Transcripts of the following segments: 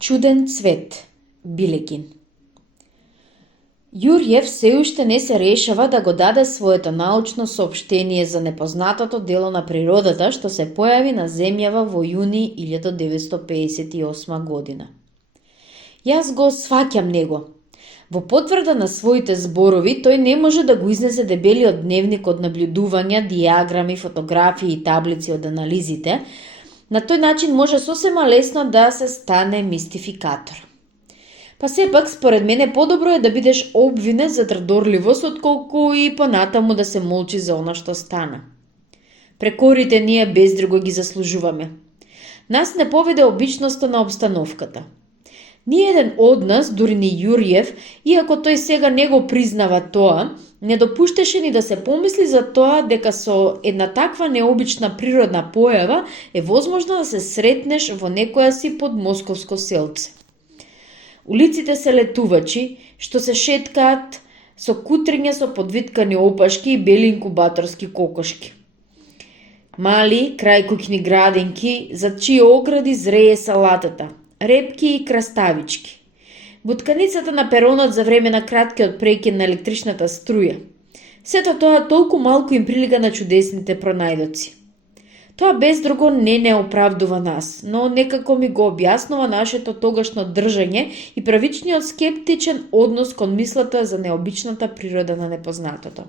Чуден цвет, Билегин. Јурјев се уште не се решава да го даде своето научно соопштение за непознатото дело на природата што се појави на земјава во јуни 1958 година. Јас го сваќам него. Во потврда на своите зборови, тој не може да го изнесе дебелиот дневник од наблюдувања, диаграми, фотографии и таблици од анализите. На тој начин може сосема лесно да се стане мистификатор. Па сепак, според мене, подобро е да бидеш обвинет за трдорливост, отколку и понатаму да се молчи за она што стана. Прекорите ние без друго ги заслужуваме. Нас не поведе обичноста на обстановката. Ниеден од нас, дури ни Јурјев, иако тој сега не го признава тоа, не допуштеше ни да се помисли за тоа дека со една таква необична природна појава е возможно да се сретнеш во некоја си подмосковско селце. Улиците се летувачи, што се шеткаат со кутриња со подвиткани опашки и бели инкубаторски кокошки. Мали, крај куќни градинки, за чии огради зрее салатата, репки и краставички. Бутканицата на перонот за време на краткиот прекин на електричната струја. Сето тоа толку малку им прилика на чудесните пронајдоци. Тоа без друго не оправдува нас, но некако ми го објаснува нашето тогашно држање и правичниот скептичен однос кон мислата за необичната природа на непознатото.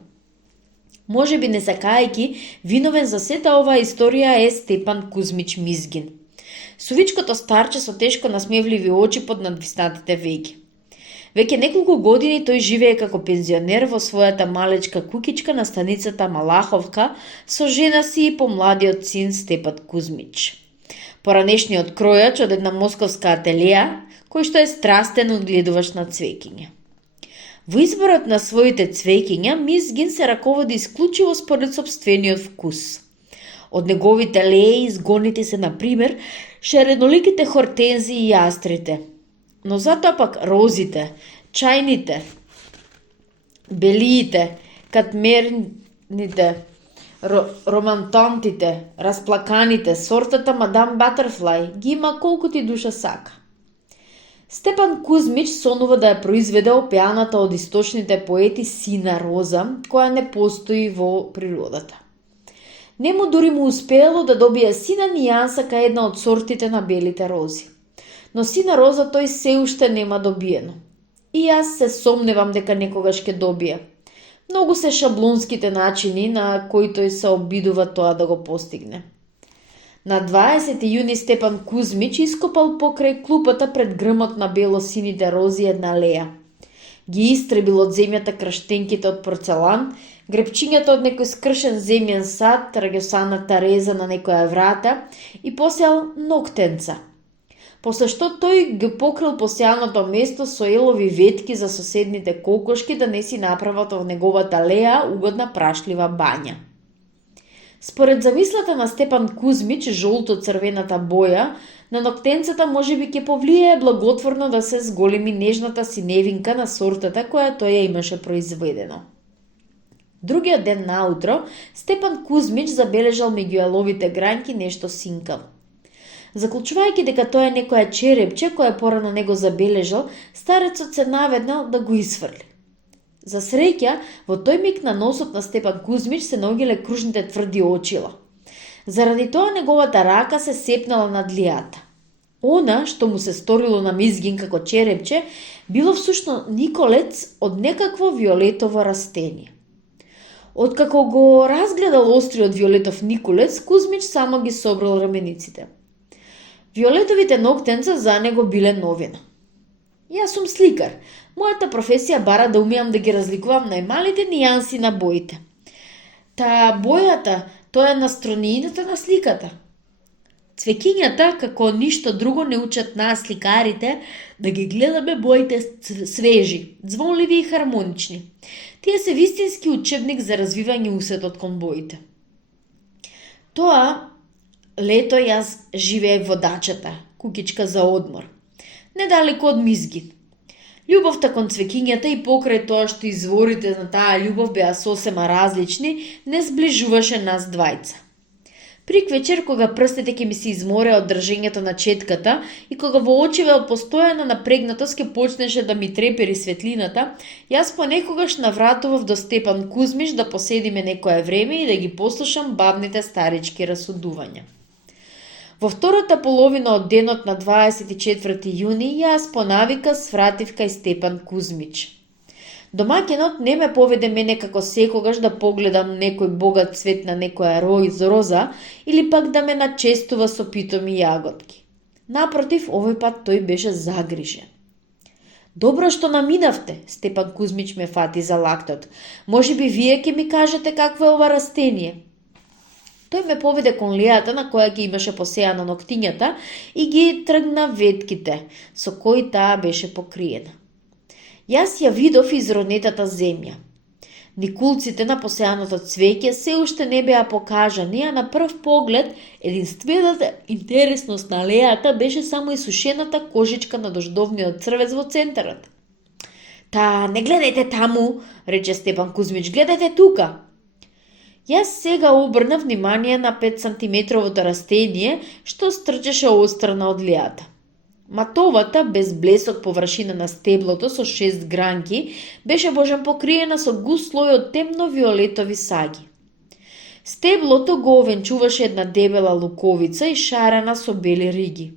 Може би не сакајќи, виновен за сета оваа историја е Степан Кузмич Мизгин. Сувичкото старче со тешко насмевливи очи под надвиснатите веки. Веќе неколку години тој живее како пензионер во својата малечка куќичка на станицата Малаховка со жена си и помладиот син Степан Кузмич. Поранешниот кројач од една московска ателија, кој што е страстен одгледувач на цвеќиња. Во изборот на своите цвеќиња, Мизгин се раководи исклучиво според сопствениот вкус. Од неговите леи изгонити се, например, шареноликите хортензии и астрите, но затоа пак розите, чајните, белиите, катмерните, романтантите, расплаканите, сортата Мадам Батерфлај ги има колку ти душа сака. Степан Кузмич сонува да ја произведе опеаната од источните поети сина роза, која не постои во природата. Нему дури му успеело да добие сина нијанса кај една од сортите на белите рози. Но сина роза тој се уште нема добиено. И јас се сомневам дека некогаш ќе добие. Многу се шаблонските начини на кои тој се обидува тоа да го постигне. На 20 јуни Степан Кузмич ископал покрај клупата пред грмот на бело-сините рози една леја. Ги истребил од земјата краштенките од порцелан, гребчињата од некој скршен земјен сад, рагјосаната реза на некоја врата и посеал ноктенца. После што тој ги покрил посеаното место со елови ветки за соседните кокошки да не си направат во неговата леја угодна прашлива бања. Според замислата на Степан Кузмич, жолто-црвената боја на ноктенцата можеби ќе повлијае благотворно да се зголеми нежната синевинка на сортата која тој ја имаше произведено. Другиот ден наутро, Степан Кузмич забележал меѓу еловите грањки нешто синкаво. Заклучувајќи дека тоа е некоја черепче која порано него забележал, старецот се наведнал да го исфрли. За среќа, во тој миг на носот на Степан Кузмич се наоѓале кружните тврди очила. Заради тоа неговата рака се сепнала над лијата. Она што му се сторило на Мизгин како черепче, било всушност николец од некакво виолетово растение. Откако го разгледал остриот виолетов николец, Кузмич само ги собрал рамениците. Виолетовите ноктенца за него биле новина. Јас сум сликар. Мојата професија бара да умеам да ги разликувам најмалите нијанси на боите. Та бојата, тоа е настронината на сликата. Цвеќињата, како ништо друго, не учат нас сликарите да ги гледаме боите свежи, звонливи и хармонични. Тие се вистински учебник за развивање усетот кон боите. Тоа лето јас живеев во дачата, куќичка за одмор, недалеку од Мизгин. Љубовта кон цвеќињата и покрај тоа што изворите на таа љубов беа сосема различни, не сближуваше нас двајца. Прик вечер, кога прстите ќе ми се измореа од држењето на четката и кога во очиве од постојана напрегнатост ќе почнеше да ми трепери светлината, јас понекогаш навратував до Степан Кузмич да поседиме некое време и да ги послушам бавните старички расудувања. Во втората половина од денот на 24 јуни јас по навика свратив кај Степан Кузмич. Домаќинот не ме поведе мене како секогаш да погледам некој богат цвет на некоја роза или пак да ме начестува со питоми јаготки. Напротив, овој пат тој беше загрижен. Добро што наминавте, Степан Кузмич ме фати за лактот. Може би вие ќе ми кажете какво е ова растение? Тој ме поведе кон лејата на која ги имаше посејано ноктињата и ги тргна ветките, со кои таа беше покриена. Јас ја видов изронетата земја. Никулците на посејаното цвеќе се уште не беа покажани, а на прв поглед единствената интересност на лејата беше само исушената кожичка на дождовниот црвец во центарот. Та, не гледајте таму, рече Степан Кузмич, гледајте тука. Јас сега обрна внимание на 5 сантиметровото растение што стрчеше острана од лејата. Матовата, без блесок површина на стеблото со 6 гранки, беше божен покриена со густ слој од темно-виолетови саги. Стеблото го овенчуваше една дебела луковица и шарена со бели риги.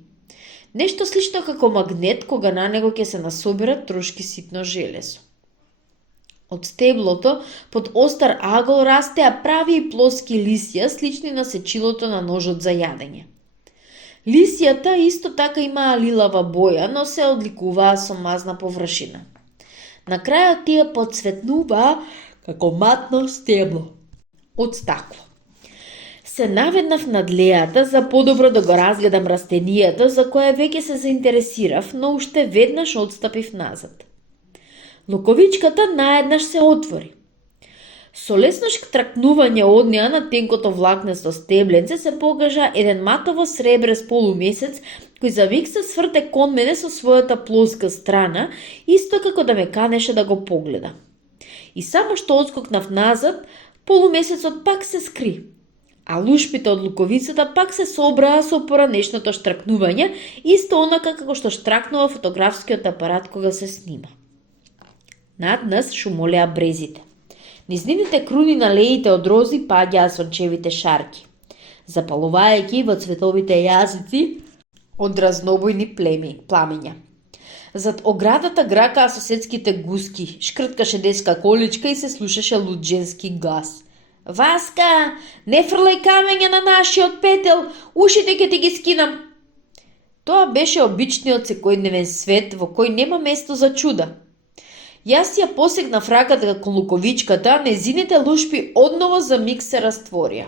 Нешто слично како магнет кога на него ќе се насобира трошки ситно железо. Од стеблото, под остар агол, растеа прави и плоски лисја, слични на сечилото на ножот за јадење. Лисјата исто така имаа лилава боја, но се одликуваа со мазна површина. На крајот тие подсветнуваа како матно стебло од стакло. Се наведнав над лејата за подобро да го разгледам растенијето за кое веќе се заинтересирав, но уште веднаш отстапив назад. Луковичката наеднаш се отвори. Со леснош тракнување од неа на тенкото влакнесто стебленце се покажа еден матово сребрест полумесец кој за миг се сврте кон мене со својата плоска страна, исто како да ме канеше да го погледа. И само што отскокнав назад, полумесецот пак се скри, а лушпите од луковицата пак се собраа со поранешното штракнување, исто онака како што штракнува фотографскиот апарат кога се снима. Над нас шумолеа брезите. Низ нивните круни на леите од рози паѓаа сончевите шарки, запалувајќи во цветовите јазици од разнобојни пламења. Зад оградата гракаа соседските гуски, шкрткаше детска количка и се слушаше луд женски глас. Васка, не фрлај камења на нашиот петел, ушите ќе ти ги скинам. Тоа беше обичниот секојдневен свет во кој нема место за чуда. Јас ја посегнав раката кон луковичката, незините лушпи одново за миг се растворија.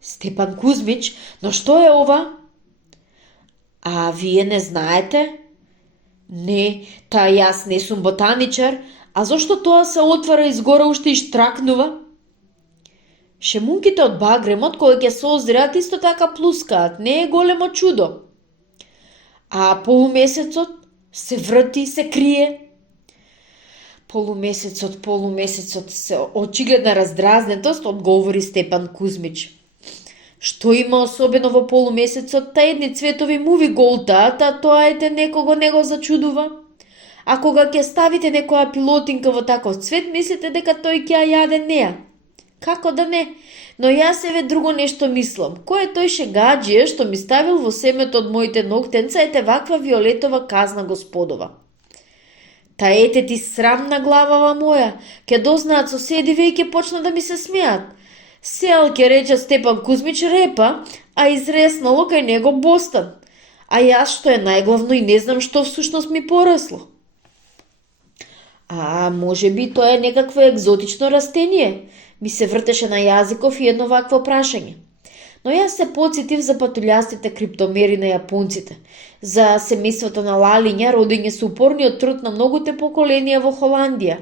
Степан Кузмич, но што е ова? А вие не знаете? Не, та јас не сум ботаничар, а зошто тоа се отвара изгора уште и штракнува? Шемунките од багремот кои ќе созреат исто така плускаат, не е големо чудо. А полумесецот се врти, се крие. Полумесецот се очигледна раздразнетост, одговори Степан Кузмич. Што има особено во полумесецот, та едни цветови му ви голтаат, а тоа ете некого не го зачудува. А кога ќе ставите некоја пилотинка во таков цвет, мислите дека тој ќе ја јаде неа? Како да не? Но јас еве друго нешто мислам. Кој е тој шегаџија што ми ставил во семето од моите ноктенца ете ваква виолетова казна господова? Та ете ти срамна главава моја, ќе дознаат соседиве и ќе почнат да ми се смеат. Сел ќе рече Степан Кузмич репа, а изреснало кај него бостан. А јас што е најглавно и не знам што всушност ми порасло. А може би тоа е некакво екзотично растение? Ми се вртеше на јазиков и едно вакво прашање. Но јас се потсетив за патуљастите криптомери на јапонците, за семејството на лалиња, родење со упорниот труд на многуте поколенија во Холандија,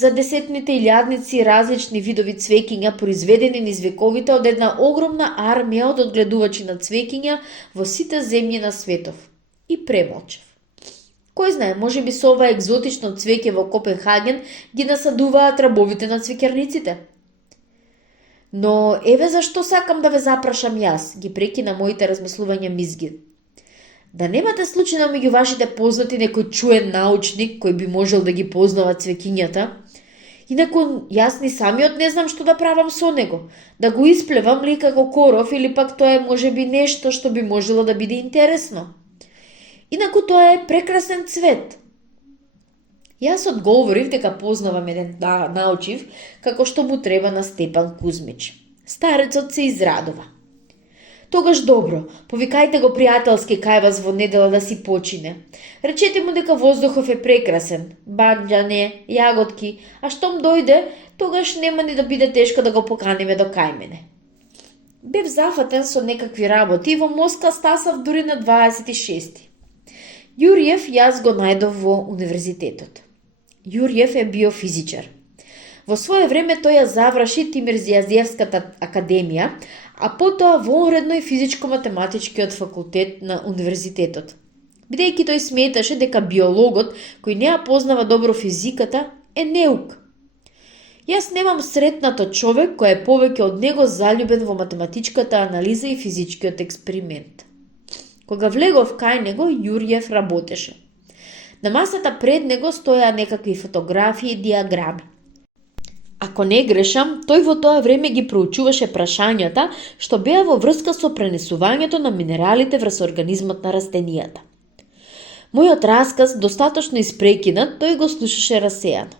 за десетните илјадници и различни видови цвеќиња произведени низ вековите од една огромна армија од одгледувачи на цвеќиња во сите земји на светов. И премолчев. Кој знае, може би со ова екзотично цвеќе во Копенхаген ги насадуваат рабовите на цвеќарниците. Но еве зашто сакам да ве запрашам јас, ги прекина моите размислувања Мизги. Да немате случајно меѓу вашите познати некој чуен научник кој би можел да ги познава цвеќињата? Инаку јас ни самиот не знам што да правам со него. Да го исплевам ли како коров или пак тоа е можеби нешто што би можело да биде интересно. Инаку тоа е прекрасен цвет. Јас одговорив дека познавам еден научив како што му треба на Степан Кузмич. Старецот се израдува. Тогаш добро, повикајте го пријателски кај вас во недела да си почине. Речете му дека воздухов е прекрасен, банџане, јаготки, а штом дојде, тогаш нема ни да биде тешко да го поканиме до кај мене. Бев зафатен со некакви работи и во Москва стасав дури на 26. Јурјев јас го најдов во универзитетот. Јурјев е биофизичар. Во свое време тој ја заврши Тимирзијазевската академија, а потоа воуредно и физичко-математичкиот факултет на универзитетот. Бидејќи тој сметаше дека биологот, кој не ја познава добро физиката, е неук. Јас немам сретнато човек кој е повеќе од него заљубен во математичката анализа и физичкиот експеримент. Кога влегов кај него, Јурјев работеше. На масата пред него стоја некакви фотографии и диаграми. Ако не грешам, тој во тоа време ги проучуваше прашањата што беа во врска со пренесувањето на минералите врз организмот на растенијата. Мојот расказ, достаточно испрекинат, тој го слушаше расејано.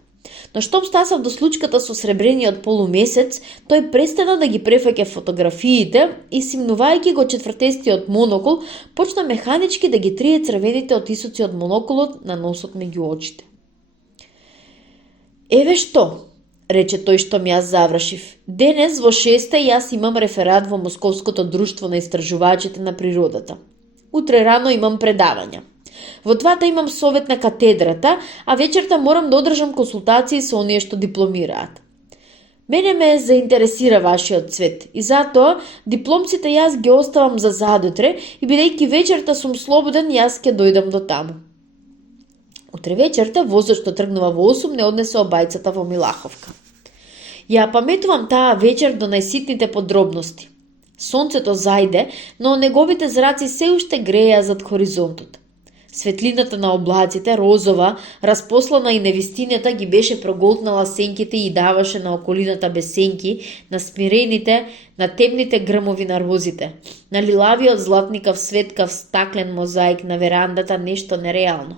Но штом стасав до случката со сребрениот полумесец, тој престана да ги префаќа фотографиите и, симнувајќи го четвртестиот монокул, почна механички да ги трие црвените отисоци од монокулот на носот меѓу очите. Еве што, рече тој штом јас завршив. Денес во 6 јас имам реферат во Московското друштво на истражувачите на природата. Утре рано имам предавања. Во 2 имам совет на катедрата, а вечерта морам да одржам консултации со оние што дипломираат. Мене ме заинтересира вашиот цвет и затоа дипломците јас ги оставам за задутре и бидејќи вечерта сум слободен, јас ќе дојдам до таму. Утре вечерта возот што тргнува во 8 не однесе обајцата во Милаховка. Ја паметувам таа вечер до најситните подробности. Сонцето зајде, но неговите зраци се уште греја зад хоризонтот. Светлината на облаците, розова, распослана и невистината ги беше проголтнала сенките и даваше на околината без сенки, на смирените, на темните грмови на розите, на лилавиот златникав светкав стаклен мозаик на верандата нешто нереално,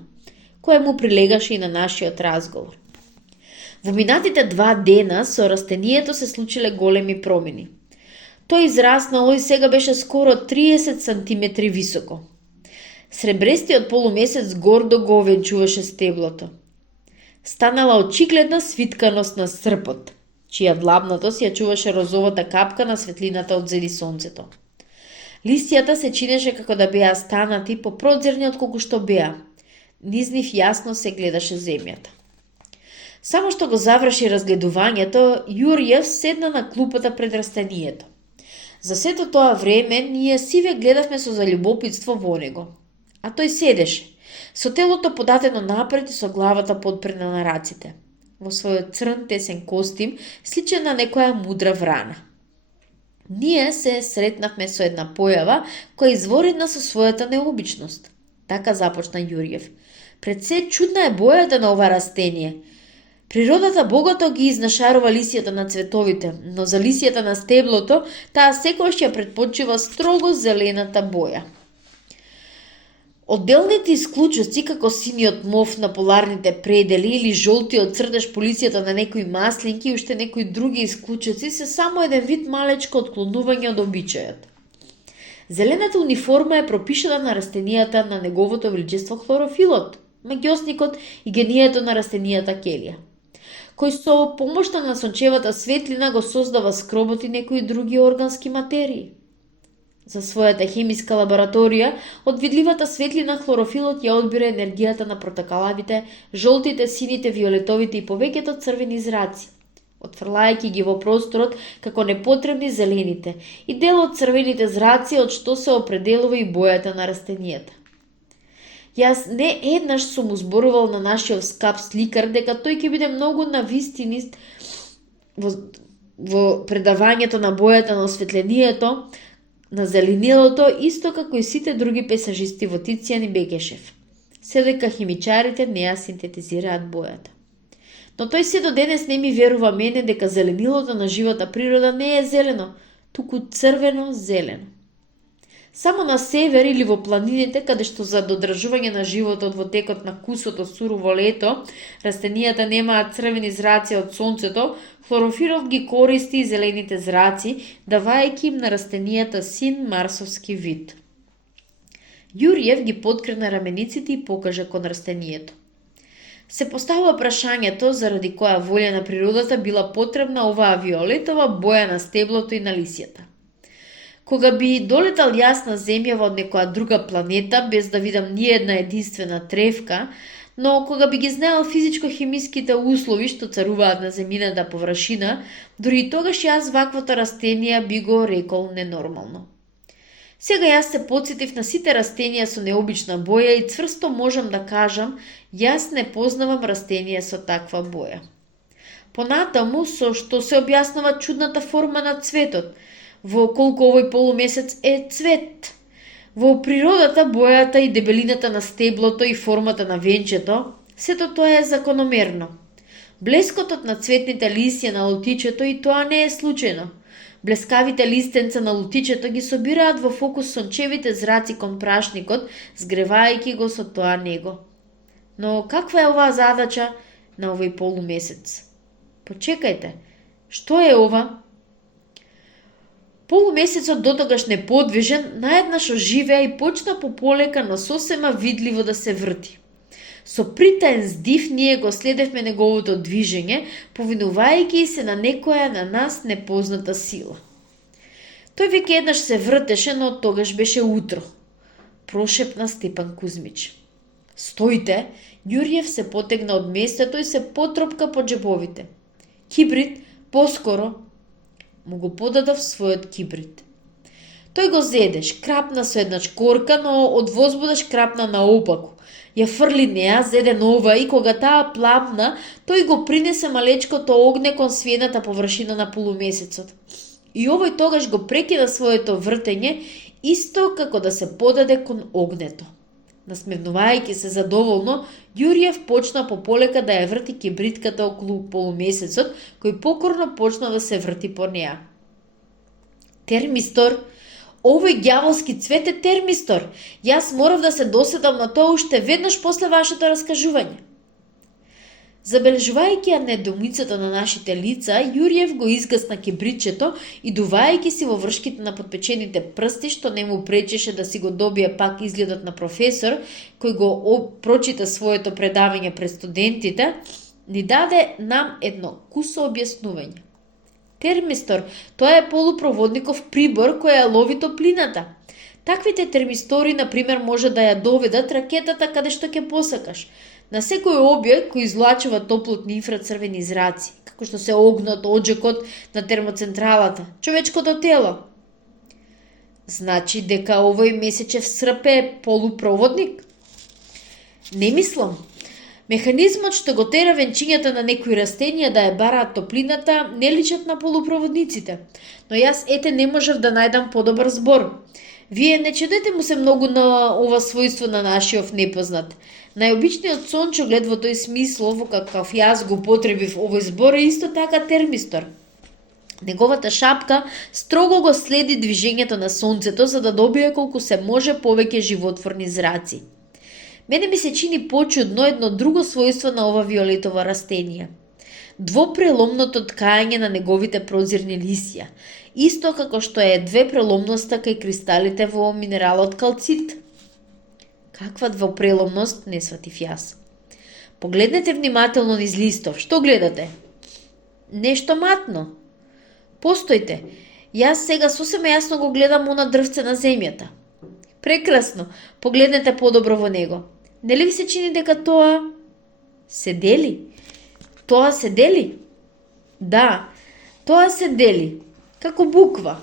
кое му прилегаше и на нашиот разговор. Во минатите 2 дена со растението се случиле големи промени. Тој израснало и сега беше скоро 30 сантиметри високо. Сребрестиот полумесец гордо го овенчуваше стеблото. Станала очигледна свитканост на српот, чија длабнатост ја чуваше розовата капка на светлината од зеди сонцето. Листијата се чинеше како да беа станати попродзерни од колку што беа. Низ нив јасно се гледаше земјата. Само што го заврши разгледувањето, Јурјев седна на клупата пред растенијето. За сето тоа време ние сиве гледавме со заљубопитство во него. А тој седеше, со телото податено напред и со главата подпрена на раците, во својот црн тесен костим, сличен на некоја мудра врана. Ние се сретнавме со една појава која изворидна со својата необичност. Така започна Јурјев. Пред се чудна е бојата на ова растение. Природата богато ги изнашарува лисијата на цветовите, но за лисијата на стеблото таа секогаш ја претпочива строго зелената боја. Одделните исклучоци, како синиот мов на поларните предели или жолтиот црдеж по лисијата на некои маслинки и уште некои други исклучоци, се само еден вид малечко отклонување од обичајот. Зелената униформа е пропишана на растенијата на неговото величество хлорофилот, магиосникот и генијето на растенијата келија, кој со помошта на сончевата светлина го создава скробот и некои други органски материи. За својата хемиска лабораторија, од видливата светлина хлорофилот ја одбира енергијата на протокалавите, жолтите, сините, виолетовите и повеќето црвени зраци, отфрлајќи ги во просторот како непотребни зелените и дел од црвените зраци од што се определува и бојата на растенијата. Јас не еднаш сум узборувал на нашиот скап сликар дека тој ќе биде многу навистинист во предавањето на бојата на осветлението, на зеленилото, исто како и сите други пейсажисти во Тицијан и Бекешев, се дека химичарите не ја синтетизираат бојата. Но тој се до денес не ми верува мене дека зеленилото на живата природа не е зелено, туку црвено-зелено. Само на север или во планините, каде што за додржување на животот во текот на кусото сурово лето, растенијата немаат црвени зраци од сонцето, хлорофилот ги користи и зелените зраци, давајќи им на растенијата син марсовски вид. Јурјев ги подкрена рамениците и покажа кон растенијето. Се поставува прашањето заради која волја на природата била потребна оваа виолетова боја на стеблото и на лисјата. Кога би долетал јас на земјава од некоја друга планета, без да видам ни една единствена тревка, но кога би ги знаел физичко-химиските услови што царуваат на земјината површина, дури и тогаш јас ваквото растенија би го рекол ненормално. Сега јас се потсетив на сите растенија со необична боја и цврсто можам да кажам, јас не познавам растенија со таква боја. Понатаму, со што се објаснува чудната форма на цветот, во колку овој полумесец е цвет. Во природата бојата и дебелината на стеблото и формата на венчето, сето тоа е закономерно. Блескотот на цветните лисја на лутичето и тоа не е случајно. Блескавите листенца на лутичето ги собираат во фокус сончевите зраци кон прашникот, згревајќи го со тоа него. Но каква е оваа задача на овој полумесец? Почекајте, што е ова? Полумесецот дотогаш неподвижен, наеднаш оживеа и почна пополека, но сосема видливо да се врти. Со притаен здив ние го следевме неговото движење, повинувајќи се на некоја на нас непозната сила. Тој веќе еднаш се вртеше, но тогаш беше утро, прошепна Степан Кузмич. Стојте, Јурјев се потегна од местото и се потропка по джебовите. Кибрид, поскоро, му го подадов својот кибрид. Тој го зеде, шкрапна со една шкорка, но од возбуда шкрапна наопаку. Ја фрли неа, зеде нова и кога таа пламна, тој го принесе малечкото огне кон свиената површина на полумесецот. И овој тогаш го прекина своето вртење, исто како да се подаде кон огнето. Насмевнувајќи се задоволно, Јурјев почна пополека да ја врти кибритката околу полумесецот, кој покорно почна да се врти по неа. Термистор, овој ѓаволски цвет е термистор. Јас морав да се досетам на тоа уште веднаш после вашето раскажување. Забележувајќи ја недоумицата на нашите лица, Јурјев го изгасна кибритчето и дувајќи си во вршките на подпечените прсти, што не му пречеше да си го добие пак изгледот на професор, кој го прочита своето предавање пред студентите, ни даде нам едно кусо објаснување. Термистор, тоа е полупроводников прибор кој ја лови топлината. Таквите термистори, например, може да ја доведат ракетата каде што ќе посакаш, на секој објект кој излачува топлотни инфрацрвени зраци, како што се огнот, оджекот на термоцентралата, човечкото тело. Значи дека овој месечев срп е полупроводник? Не мислам. Механизмот што го тера венчињата на некои растенија да ја бараат топлината не личат на полупроводниците, но јас не можев да најдам подобар збор. Вие не чудете му се многу на ова својство на нашиот непознат. Најобичниот сончоглед во тој смисло, во какав јас го потребив овој збор, е исто така термистор. Неговата шапка строго го следи движењето на сонцето за да добие колку се може повеќе животворни зраци. Мене ми се чини почудно едно друго својство на ова виолетова растенија. Двопреломното ткање на неговите прозирни лисја, исто како што е двепреломноста кај кристалите во минералот калцит. Каква двопреломност, не сватив јас. Погледнете внимателно низ листов. Што гледате? Нешто матно. Постојте. Јас сега сосема јасно го гледам она дрвце на земјата. Прекрасно. Погледнете подобро во него. Нели ви се чини дека тоа се дели? Тоа се дели? Да, тоа се дели. Како буква.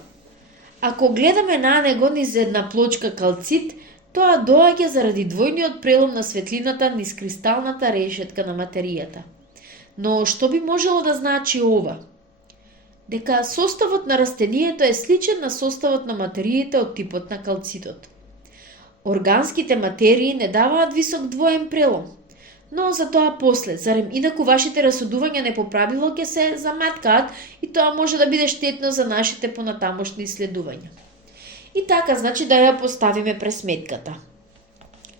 Ако гледаме на него низ една плочка калцит, тоа доаѓа заради двојниот прелом на светлината низ кристалната решетка на материјата. Но што би можело да значи ова? дека составот на растението е сличен на составот на материите од типот на калцитот. Органските материи не даваат висок двоен прелом, но за тоа после, зарем инаку вашите расудувања не по правило ќе се заматкаат и тоа може да биде штетно за нашите понатамошни исследувања. И така, значи да ја поставиме пресметката.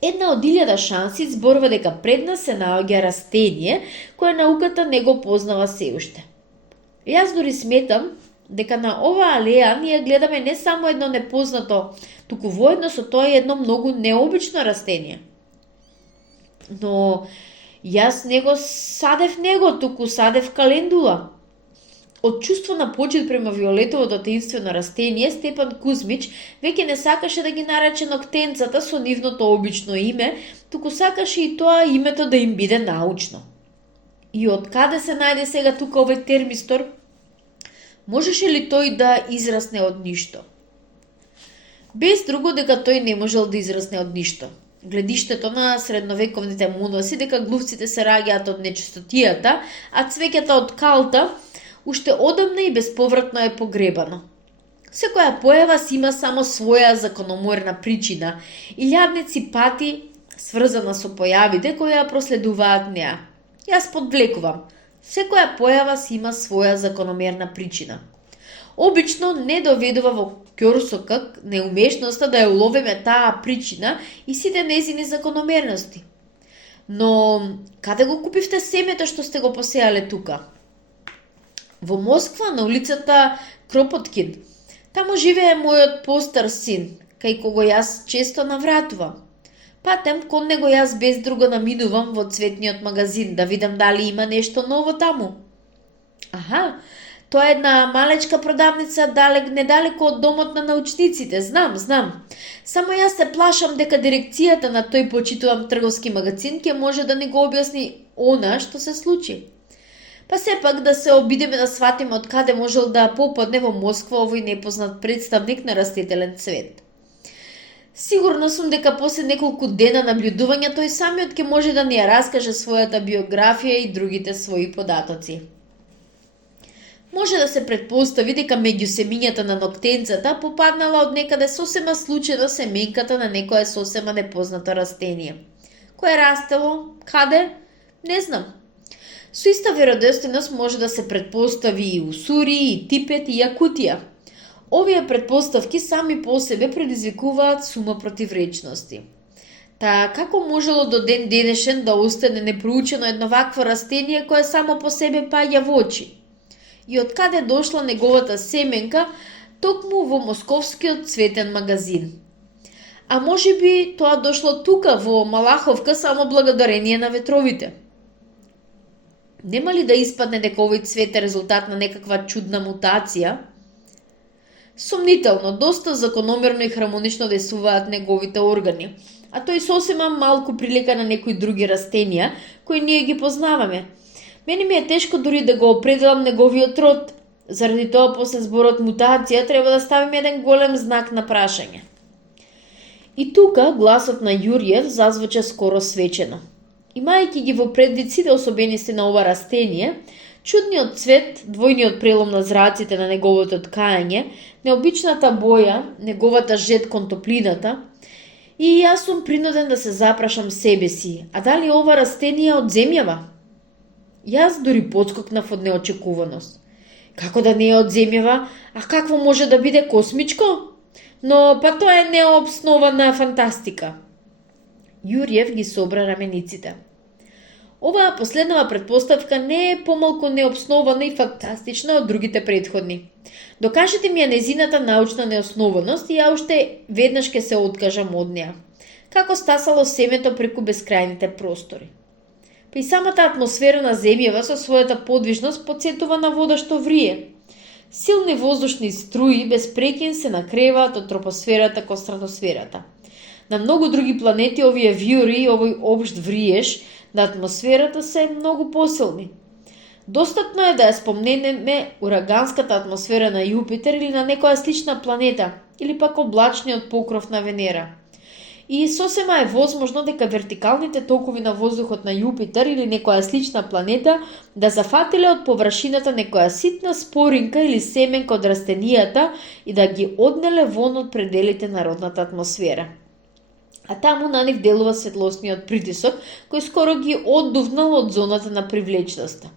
Една од 1000 шанси зборува дека пред нас се наоѓа растение кое науката не го познава се уште. Јас дори сметам дека на оваа алеја ние гледаме не само едно непознато, туку воедно со тоа и едно многу необично растение. Но јас не го садев него, туку садев календула. Од чувство на почит према виолетовото таинствено растение, Степан Кузмич веќе не сакаше да ги нарече ноктенцата со нивното обично име, туку сакаше и тоа името да им биде научно. И од каде се најде сега тука овој термистор? Можеше ли тој да израсне од ништо? Без друго дека тој не можел да израсне од ништо. Гледиштето на средновековните монаси дека глувците се раѓаат од нечистотијата, а цвеќата од калта уште одамна и безповратно е погребано. Секоја појава си има само своја закономерна причина, илјадници пати сврзана со појавите кои ја проследуваат неа. Јас подвлекувам. Секоја појава си има своја закономерна причина. Обично не доведува во ќорсокак неумешноста да ја уловиме таа причина и сите незини закономерности. Но каде го купивте семето што сте го посеале тука? Во Москва, на улицата Кропоткин. Таму живее мојот постар син, кај кого јас често навратувам. Патем кон него јас без друго наминувам во цветниот магазин да видам дали има нешто ново таму. Аха, тоа е една малечка продавница недалеко од домот на научниците, знам. Само јас се плашам дека дирекцијата на тој почитувам трговски магазин ќе може да не го објасни она што се случи. Па сепак да се обидеме да сватиме од каде можел да попадне во Москва овој непознат представник на растителен цвет. Сигурно сум дека после неколку дена наблюдувања тој самиот ќе може да ни ја раскаже својата биографија и другите своји податоци. Може да се предпостави дека меѓу семињата на ноктенцата попаднала од некаде сосема случајно семенката на некое сосема непознато растение. Кое растело? Каде? Не знам. Со иста веродостојност може да се предпостави и Усури, и Типет, и Јакутија. Овие предпоставки сами по себе предизвикуваат сума противречности. Та како можело до ден денешен да остане непроучено едно вакво растение кое само по себе паѓа во очи? И од каде дошла неговата семенка токму во московскиот цветен магазин? А може би тоа дошло тука во Малаховка само благодарение на ветровите? Нема ли да испадне дека овој цвет е резултат на некаква чудна мутација? Сомнително, доста закономерно и хармонично действуваат неговите органи, а тој сосема малку прилика на некои други растенија кои ние ги познаваме. Мене ми е тешко дури да го определам неговиот род. Заради тоа после зборот мутација треба да ставиме еден голем знак на прашање. И тука гласот на Јурјев зазвуча скоро свечено. Имајќи ги во предвид сите особености на ова растение, чудниот цвет, двојниот прелом на зраците на неговото ткање, необичната боја, неговата жет кон топлината, и јас сум принуден да се запрашам себе си, а дали ова растение од земјава? Јас дури подскокнав од неочекуваност. Како да не е од земјава, а какво може да биде космичко? Но па тоа е необснована фантастика. Јурјев ги собра рамениците. Оваа последнава предпоставка не е помалку необснована и фантастична од другите претходни. Докажете ми ја незината научна неоснованост и ја уште веднаш ќе се откажам од неа. Како стасало семето преку бескрајните простори. Па и самата атмосфера на земјава со својата подвижност потсетува на вода што врие. Силни воздушни струи без прекин се накреваат од тропосферата кон стратосферата. На многу други планети овие виори и овој општ вриеш на атмосферата се многу посилни. Достатно е да ја спомнеме ураганската атмосфера на Јупитер или на некоја слична планета, или пак облачниот покров на Венера. И сосема е возможно дека вертикалните токови на воздухот на Јупитер или некоја слична планета да зафатиле од површината некоја ситна споринка или семенка од растенијата и да ги однеле вон од пределите на родната атмосфера. А таму на нив делува светлосниот притисок, кој скоро ги оддувнал од зоната на привлечноста.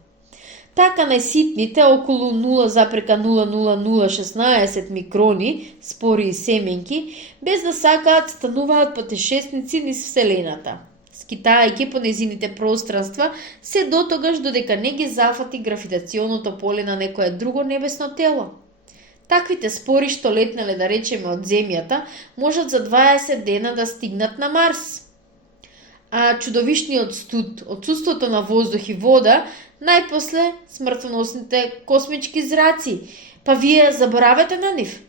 Така најситните, околу 0,00016 микрони, спори и семенки, без да сакаат стануваат потешесници низ Вселената, скитајќи по незините пространства, се дотогаш додека не ги зафати гравитационото поле на некое друго небесно тело. Таквите спори што летнеле, да речеме, од Земјата, можат за 20 дена да стигнат на Марс. А чудовишниот студ, отсуството на воздух и вода, најпосле смртоносните космички зраци, па вие заборавате на нив?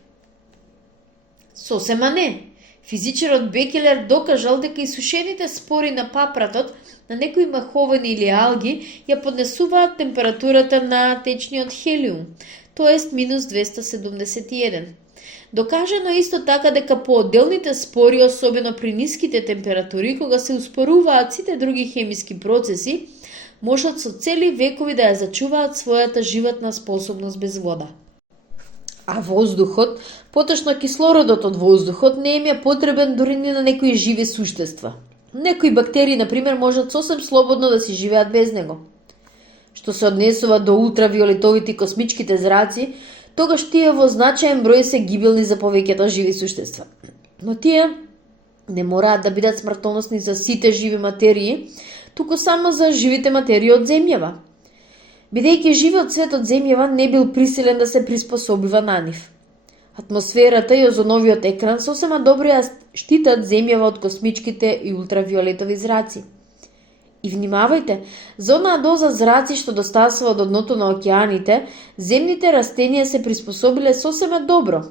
Сосема не. Физичарот Бекелер докажал дека исушените спори на папратот на некои маховини или алги ја поднесуваат температурата на течниот хелиум, тоест минус 271. Докажано исто така дека по отделните спори, особено при ниските температури, кога се успоруваат сите други хемиски процеси, можат со цели векови да ја зачуваат својата животна способност без вода. А воздухот, поточно кислородот од воздухот, не им е потребен дури ни на некои живи суштества. Некои бактерии, например, можат сосем слободно да си живеат без него. Што се однесува до ултравиолетовите и космичките зраци, тогаш тие во значаен број се гибелни за повеќето живи суштества. Но тие не мораат да бидат смртоносни за сите живи материи, туку само за живите материи од Земјава. Бидејќи живиот свет од Земјава не бил присилен да се приспособива на нив. Атмосферата и озоновиот екран сосема добро ја штитат Земјава од космичките и ултравиолетови зраци. И внимавајте, за онаа доза зраци што достасува од дното на океаните, земните растенија се приспособиле сосема добро.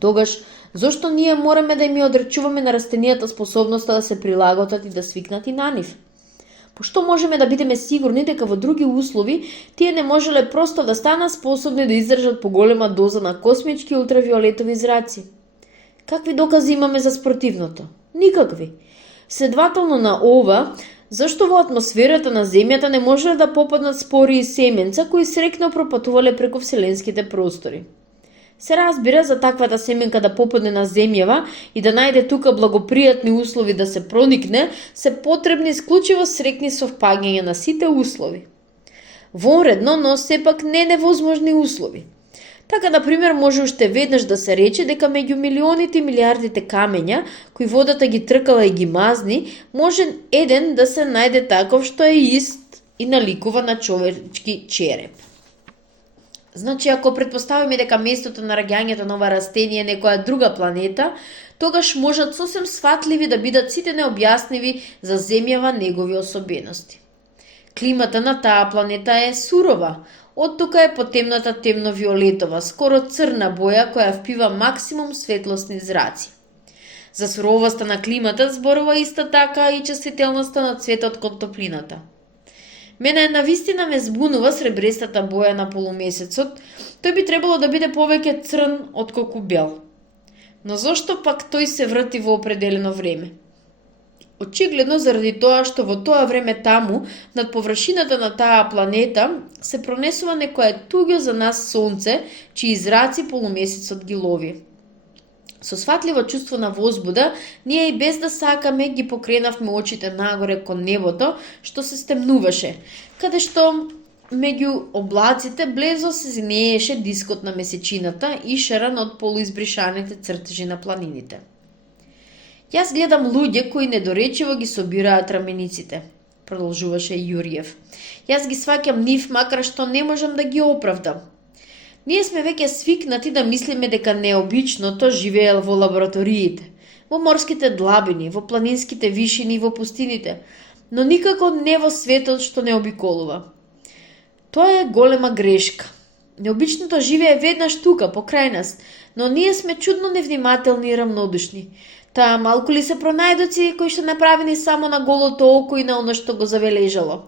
Тогаш, зошто ние мораме да им ја одречуваме на растенијата способноста да се прилагодат и да свикнат и на нив? Пошто можеме да бидеме сигурни дека во други услови тие не можеле просто да станат способни да издржат поголема доза на космички и ултравиолетови зраци? Какви докази имаме за спротивното? Никакви. Следователно на ова, зашто во атмосферата на Земјата не можеле да попаднат спори и семенца кои срекно пропатувале преку вселенските простори? Се разбира, за таквата семенка да попадне на Земјава и да најде тука благопријатни услови да се проникне, се потребни исклучиво срекни совпаѓања на сите услови. Вонредно, но сепак не невозможни услови. Така, например, може уште веднаш да се рече дека меѓу милионите и милиардите камења, кои водата ги тркала и ги мазни, може еден да се најде таков што е ист и наликува на човечки череп. Значи, ако предпоставиме дека местото на раѓањето на ова растение е некоја друга планета, тогаш можат сосем сватливи да бидат сите необјасневи за Земјава негови особености. Климата на таа планета е сурова, од тука е потемната темно-виолетова, скоро црна боја која впива максимум светлосни зраци. За суровоста на климата зборува иста така и чувствителноста на цветот кон топлината. Мене навистина ме збунува сребрестата боја на полумесецот, тој би требало да биде повеќе црн отколку бел. Но зошто пак тој се врти во определено време? Очигледно заради тоа што во тоа време таму, над површината на таа планета, се пронесува некое туѓо за нас сонце, чии зраци полумесецот ги лови. Со сватливо чувство на возбуда, ние и без да сакаме ги покренавме очите нагоре кон небото, што се стемнуваше, каде што меѓу облаците блезо се зинееше дискот на месечината и шаран од полуизбришаните цртежи на планините. Јас гледам луѓе кои недоречиво ги собираат рамениците, продолжуваше Јуриев. Јас ги сваќам нив, макар што не можам да ги оправдам. Ние сме веќе свикнати да мислиме дека необичното живеел во лабораториите, во морските длабини, во планинските вишини и во пустините, но никако не во светот што не обиколува. Тоа е голема грешка. Необичното живее веднаш тука, покрај нас, но ние сме чудно невнимателни и рамнодушни. Таа малку ли се пронајдоци кои што направени само на голото око и на оно што го забележало.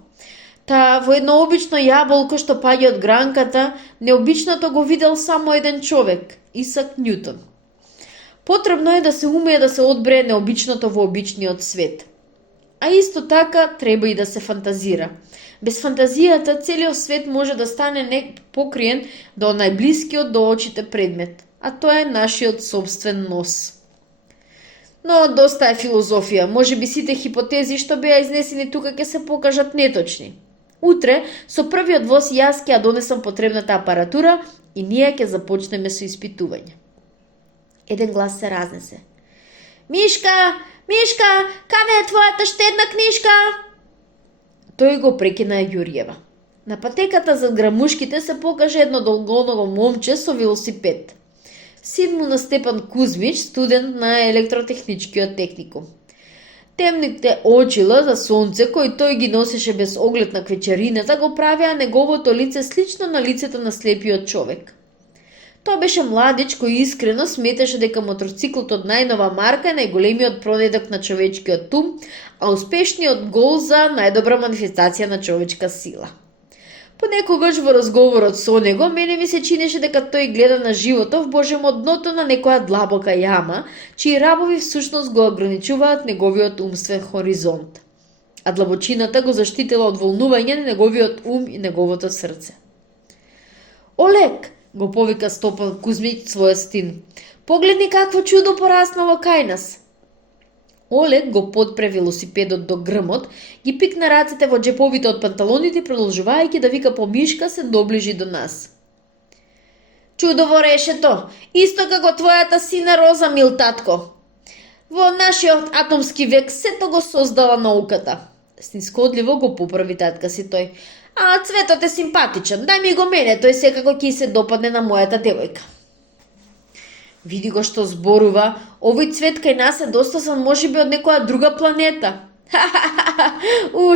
Та во едно обично јаболко што паѓа од гранката, необичното го видел само еден човек, Исак Њутон. Потребно е да се умее да се одбре необичното во обичниот свет. А исто така треба и да се фантазира. Без фантазијата целиот свет може да стане покриен до најблискиот до очите предмет, а тоа е нашиот собствен нос. Но доста е филозофија, може би сите хипотези што беа изнесени тука ќе се покажат неточни. Утре, со првиот воз јас ќе ја донесам потребната апаратура и ние ќе започнеме со испитување. Еден глас се разнесе. Мишка, Мишка, каде е твојата штедна книжка? Тој го прекина Јуриева. На патеката зад грамушките се покаже едно долгоного момче со велосипед. Син му на Степан Кузмич, студент на електротехничкиот техникум. Темните очила за сонце, кои тој ги носеше без оглед на квечерината, го правеа неговото лице слично на лицето на слепиот човек. Тоа беше младич кој искрено сметеше дека мотоциклот од најнова марка е најголемиот продадок на човечкиот ум, а успешниот гол за најдобра манифестација на човечка сила. Понекогаш во разговорот со него, мене ми се чинеше дека тој гледа на животот во дното на некоја длабока јама, чии рабови всушност го ограничуваат неговиот умствен хоризонт. А длабочината го заштитила од волнување на неговиот ум и неговото срце. Олег, го повика Стопан Кузмич својот син. Погледни какво чудо пораснало кај нас. Олег го подпре велосипедот до грмот, ги пикна рацете во джеповите од панталоните, продолжувајќи да вика по Мишка, се доближи до нас. Чудо во решето, исто како твојата сина Роза, мил татко. Во нашиот атомски век сето го создала науката. Снисходливо го поправи татка си тој. А цветот е симпатичен, дај ми го мене, тој секако ќе се допадне на мојата девојка. Види го што зборува, овој цвет кај нас е достасан можеби од некоја друга планета.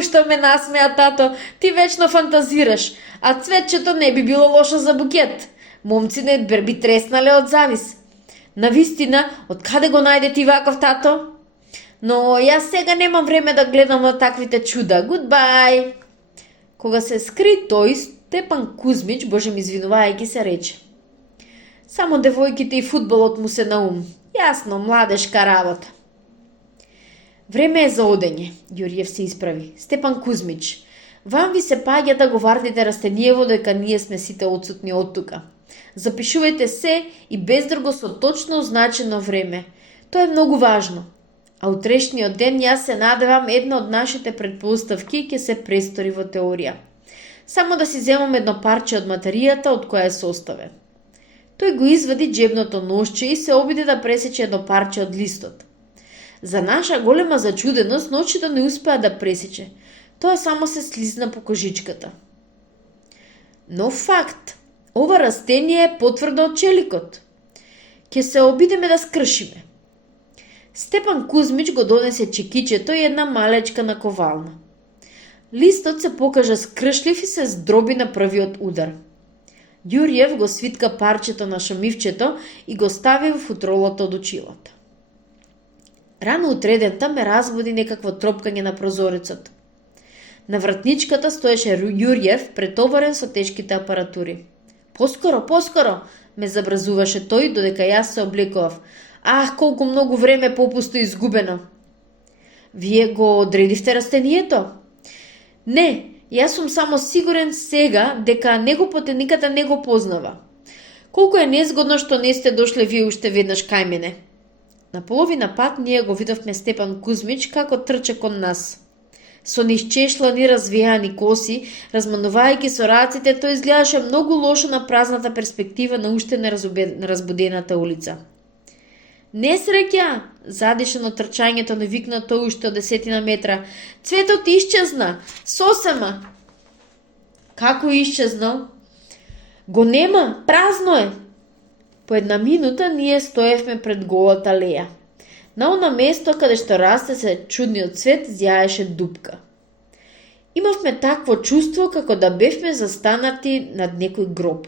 Што ме насмеа тато, ти вечно фантазираш, а цветчето не би било лошо за букет. Момци не би треснале од завис. Навистина, од каде го најде ти ваков тато? Но јас сега немам време да гледам на таквите чуда. Goodbye. Кога се скри тој, Степан Кузмич, боже ми извинувајќи се, рече. Само девојките и фудбалот му се на ум. Јасно, младешка работа. Време е за одење, Јуриев се исправи. Степан Кузмич, вам ви се паѓа да го вардите растениево дека ние сме сите отсутни од тука. Запишувајте се и без друго со точно означено време. Тоа е многу важно. А утрешниот ден јас се надевам една од нашите предпоставки ќе се престори во теорија. Само да си земам едно парче од материјата од која е составен. Тој го извади джебното ножче и се обиде да пресече едно парче од листот. За наша голема зачуденост, ножчето не успеа да пресече. Тоа само се слизна по кожичката. Но факт, ова растение е потврдо од челикот. Ке се обидеме да скршиме. Степан Кузмич го донесе чекичето и една малечка наковална. Листот се покажа скршлив и се здроби на првиот удар. Јуриев го свитка парчето на шамивчето и го стави во футролото од очилото. Рано утредента ме разбуди некакво тропкање на прозорецот. На вратничката стоеше Јуриев, претоварен со тешките апаратури. Поскоро, поскоро, ме забразуваше тој, додека јас се облекував. Ах, колку многу време попусто изгубено. Вие го одредивте растението? Не, јас сум само сигурен сега дека него потениката не го познава. Колку е незгодно што не сте дошле вие уште веднаш кај мене. На половина пат ние го видовме Степан Кузмич како трча кон нас. Со нисчешлани развејани коси, разманувајќи со раците, тој изгледаше многу лошо на празната перспектива на уште неразбудената улица. Несреќа, задишано трчањето не викна тој уште од 10 метра. Цветот исчезна, сосема. Како исчезнал? Го нема, празно е. По една минута ние стоевме пред голата леја. На она место каде што расте се чудниот цвет зјаеше дупка. Имавме такво чувство како да бевме застанати над некој гроб.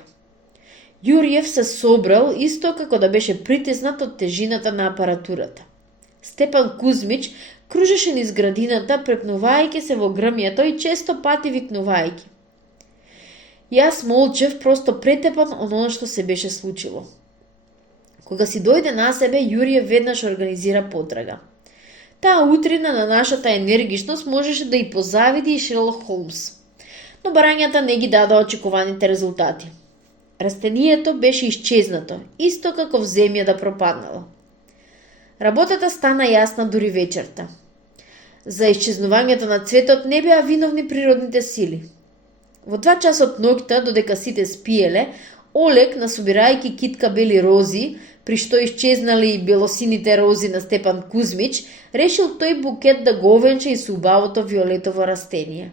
Јуриев се собрал исто како да беше притиснат од тежината на апаратурата. Степан Кузмич кружеше низ градината, препнувајќи се во грмјето и често пати викнувајќи. Јас молчев, просто претепан од оно што се беше случило. Кога си дојде на себе, Јуриев веднаш организира потрага. Таа утрина на нашата енергичност можеше да и позавиди и Шерлок Холмс. Но барањата не ги дадоа очекуваните резултати. Растението беше исчезнато, исто како в земја да пропаднало. Работата стана јасна дури вечерта. За исчезнувањето на цветот не беа виновни природните сили. Во 2 часот ноќта, додека сите спиеле, Олег, насобирајќи китка бели рози, при што исчезнали и белосините рози на Степан Кузмич, решил тој букет да го овенча и со убавото виолетово растение.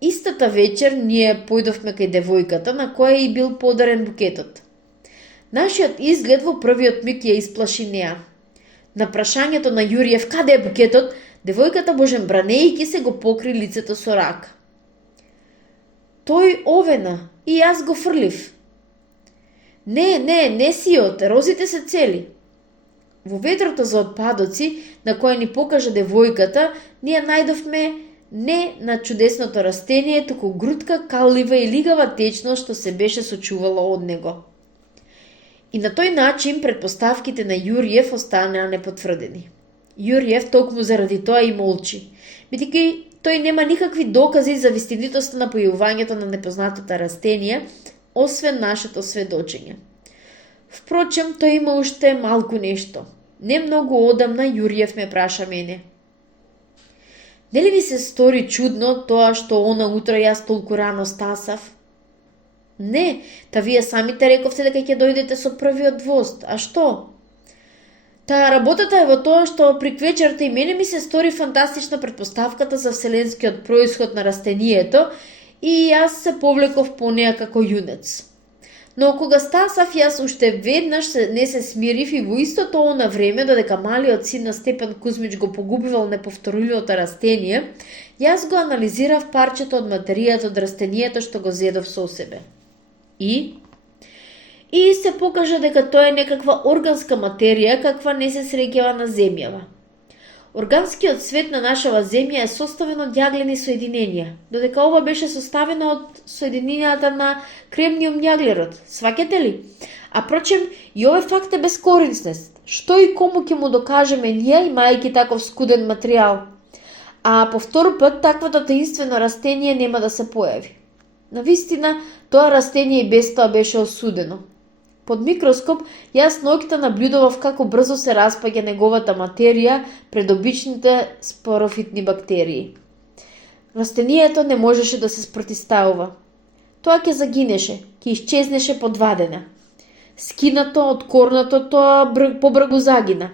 Истата вечер ние појдовме кај девојката, на која и бил подарен букетот. Нашиот изглед во првиот миг ја исплаши неа. На прашањето на Јуриев каде е букетот, девојката божембранејќи се го покри лицето со рака. Тој овена и јас го фрлив. Не сиот, розите се цели. Во ведрото за отпадоци, на која ни покажа девојката, ние најдовме не на чудесното растение, туку грудка, каллива и лигава течност што се беше сочувала од него. И на тој начин предпоставките на Јуриев останаа непотврдени. Јуриев токму заради тоа и молчи, бидејќи тој нема никакви докази за вистинитоста на појавувањето на непознатото растение, освен нашето сведочење. Впрочем, тој има уште малку нешто. Не многу одамна Јуриев ме праша мене. Нели ви се стори чудно тоа што она утро јас толку рано стасав? Не, та вие самите рековте дека ќе дојдете со првиот воз, а што? Та работата е во тоа што при вечерта и мене ми се стори фантастична предпоставката за вселенскиот происход на растението и јас се повлеков по неа како јунец. Но кога стасав, јас уште веднаш не се смирив и во истото она време, додека малиот син на Степан Кузмич го погубивал неповторливото растение, јас го анализирав парчето од материјата од растението што го зедов со себе. И се покажа дека тоа е некаква органска материја каква не се среќава на земјава. Органскиот свет на нашава земја е составен од јаглени соединенија, додека ова беше составено од соединенијата на кремниум јаглерод, сваќате ли? А прочем, и овој факт е бескориснен. Што и кому ќе му докажеме ние, имајќи таков скуден материјал? А по втор пат, таквото таинствено растение нема да се појави. Навистина, тоа растение и без тоа беше осудено. Под микроскоп, јас ноќта наблюдував како брзо се распаѓа неговата материја пред обичните спорофитни бактерии. Растението не можеше да се спротиставува. Тоа ќе загинеше, ќе исчезнеше подвадена. Скинато од корнато, тоа побргу загина.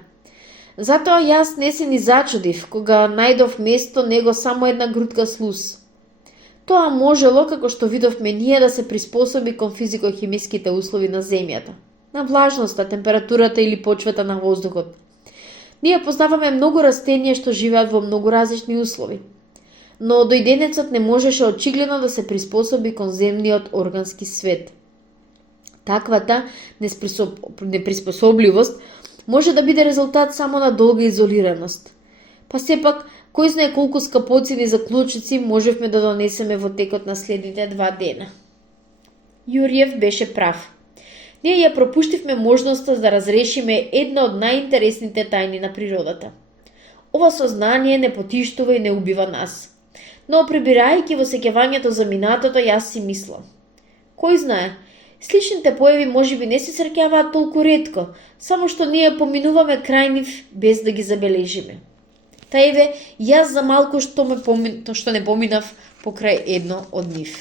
Затоа јас не се ни зачудив, кога најдов место него само една грудка слуз. Тоа можело, како што видовме ние, да се приспособи кон физико-химиските услови на земјата, на влажноста, температурата или почвата на воздухот. Ние познаваме многу растенија што живеат во многу различни услови, но дојденецот не можеше очигледно да се приспособи кон земниот органски свет. Таквата неприспособливост може да биде резултат само на долга изолираност. Па сепак, кој знае колку скапоцени заклучици можевме да донесеме во текот на следните 2 дена. Јуриев беше прав. Ние ја пропуштивме можноста да разрешиме една од најинтересните тајни на природата. Ова сознание не потиштува и не убива нас. Но пребирајќи во сеќавањето за минатото, јас си мислам. Кој знае, сличните појави можеби не се среќаваат толку ретко, само што ние поминуваме крај нив без да ги забележиме. Та еве, јас за малку што не поминав покрај едно од нив.